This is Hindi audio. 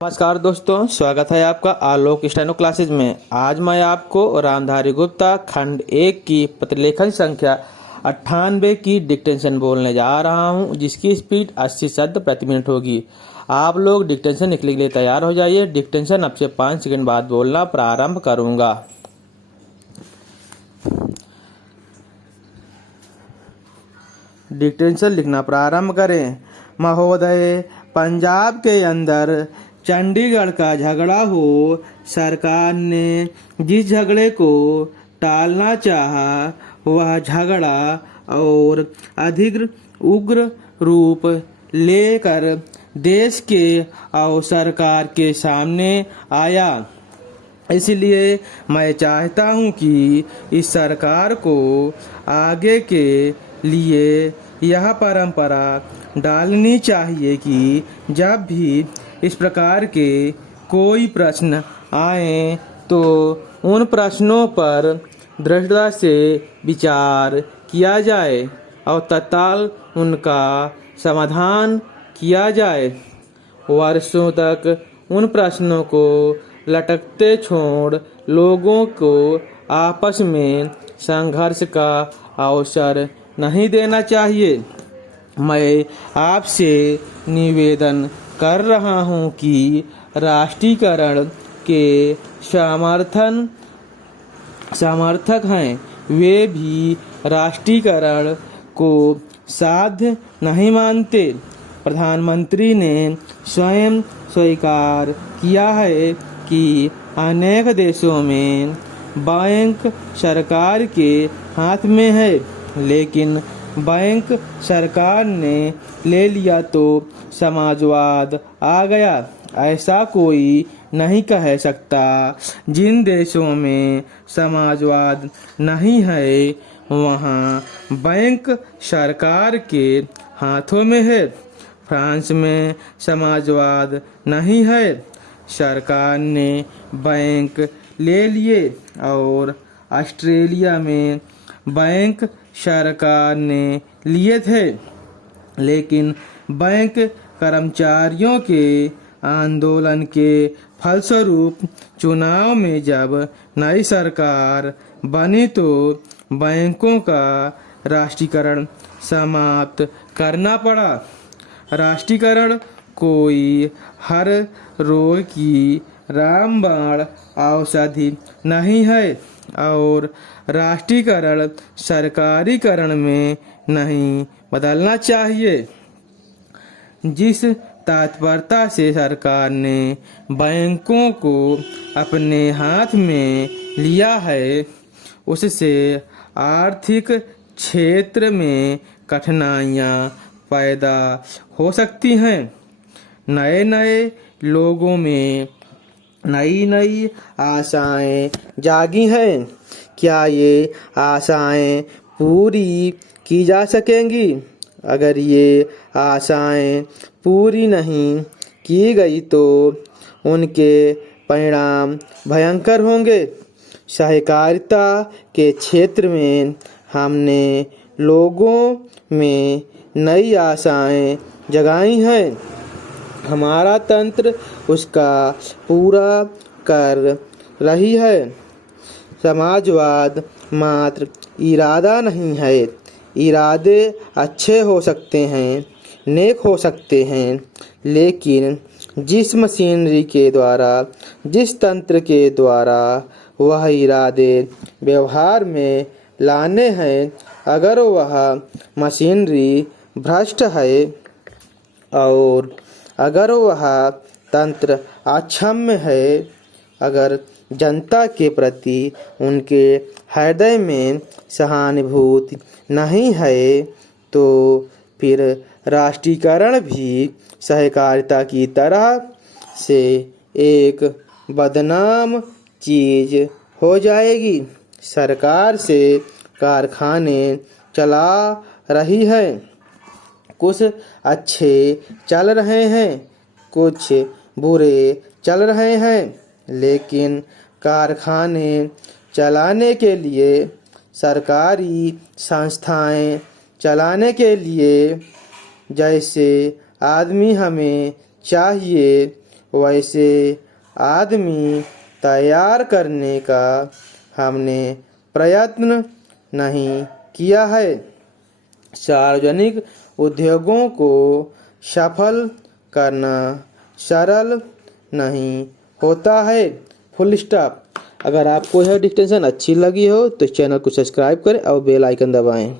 नमस्कार दोस्तों, स्वागत है आपका आलोक स्टेनो क्लासेज में। आज मैं आपको रामधारी गुप्ता खंड 1 की प्रतिलेखन संख्या 98 की डिक्टेशन बोलने जा रहा हूं, जिसकी स्पीड 80 शब्द प्रति मिनट होगी। आप लोग डिक्टेशन लिखने के लिए तैयार हो जाइए। डिक्टेशन अब से 5 सेकंड बाद बोलना प्रारंभ करूंगा। डिक्टेशन लिखना प्रारंभ करें। महोदय, पंजाब के अंदर चंडीगढ़ का झगड़ा हो, सरकार ने जिस झगड़े को टालना चाहा वह झगड़ा और अधिक उग्र रूप लेकर देश के और सरकार के सामने आया। इसलिए मैं चाहता हूं कि इस सरकार को आगे के लिए यह परंपरा डालनी चाहिए कि जब भी इस प्रकार के कोई प्रश्न आए तो उन प्रश्नों पर दृढ़ता से विचार किया जाए और तत्काल उनका समाधान किया जाए। वर्षों तक उन प्रश्नों को लटकते छोड़ लोगों को आपस में संघर्ष का अवसर नहीं देना चाहिए। मैं आपसे निवेदन कर रहा हूं कि राष्ट्रीयकरण के समर्थक हैं, वे भी राष्ट्रीयकरण को साध्य नहीं मानते। प्रधानमंत्री ने स्वयं स्वीकार किया है कि अनेक देशों में बैंक सरकार के हाथ में है, लेकिन बैंक सरकार ने ले लिया तो समाजवाद आ गया। ऐसा कोई नहीं कह सकता। जिन देशों में समाजवाद नहीं है वहाँ बैंक सरकार के हाथों में है। फ्रांस में समाजवाद नहीं है, सरकार ने बैंक ले लिए, और ऑस्ट्रेलिया में बैंक सरकार ने लिए थे, लेकिन बैंक कर्मचारियों के आंदोलन के फलस्वरूप चुनाव में जब नई सरकार बनी तो बैंकों का राष्ट्रीयकरण समाप्त करना पड़ा। राष्ट्रीयकरण कोई हर रोग की रामबाण औषधि नहीं है, और राष्ट्रीयकरण सरकारीकरण में नहीं बदलना चाहिए। जिस तत्परता से सरकार ने बैंकों को अपने हाथ में लिया है, उससे आर्थिक क्षेत्र में कठिनाइयां पैदा हो सकती हैं। नए नए लोगों में नई नई आशाएं जागी हैं। क्या ये आशाएं पूरी की जा सकेंगी? अगर ये आशाएं पूरी नहीं की गई तो उनके परिणाम भयंकर होंगे। सहकारिता के क्षेत्र में हमने लोगों में नई आशाएं जगाई हैं। हमारा तंत्र उसका पूरा कर रही है। समाजवाद मात्र इरादा नहीं है। इरादे अच्छे हो सकते हैं, नेक हो सकते हैं, लेकिन जिस मशीनरी के द्वारा, जिस तंत्र के द्वारा वह इरादे व्यवहार में लाने हैं, अगर वह मशीनरी भ्रष्ट है और अगर वह तंत्र अक्षम्य है, अगर जनता के प्रति उनके हृदय में सहानुभूति नहीं है, तो फिर राष्ट्रीयकरण भी सहकारिता की तरह से एक बदनाम चीज हो जाएगी। सरकार से कारखाने चला रही है, कुछ अच्छे चल रहे हैं, कुछ बुरे चल रहे हैं, लेकिन कारखाने चलाने के लिए, सरकारी संस्थाएं चलाने के लिए जैसे आदमी हमें चाहिए वैसे आदमी तैयार करने का हमने प्रयत्न नहीं किया है। सार्वजनिक उद्योगों को सफल करना सरल नहीं होता है। Full stop. अगर आपको यह डिक्टेंशन अच्छी लगी हो तो चैनल को सब्सक्राइब करें और बेल आइकन दबाएं।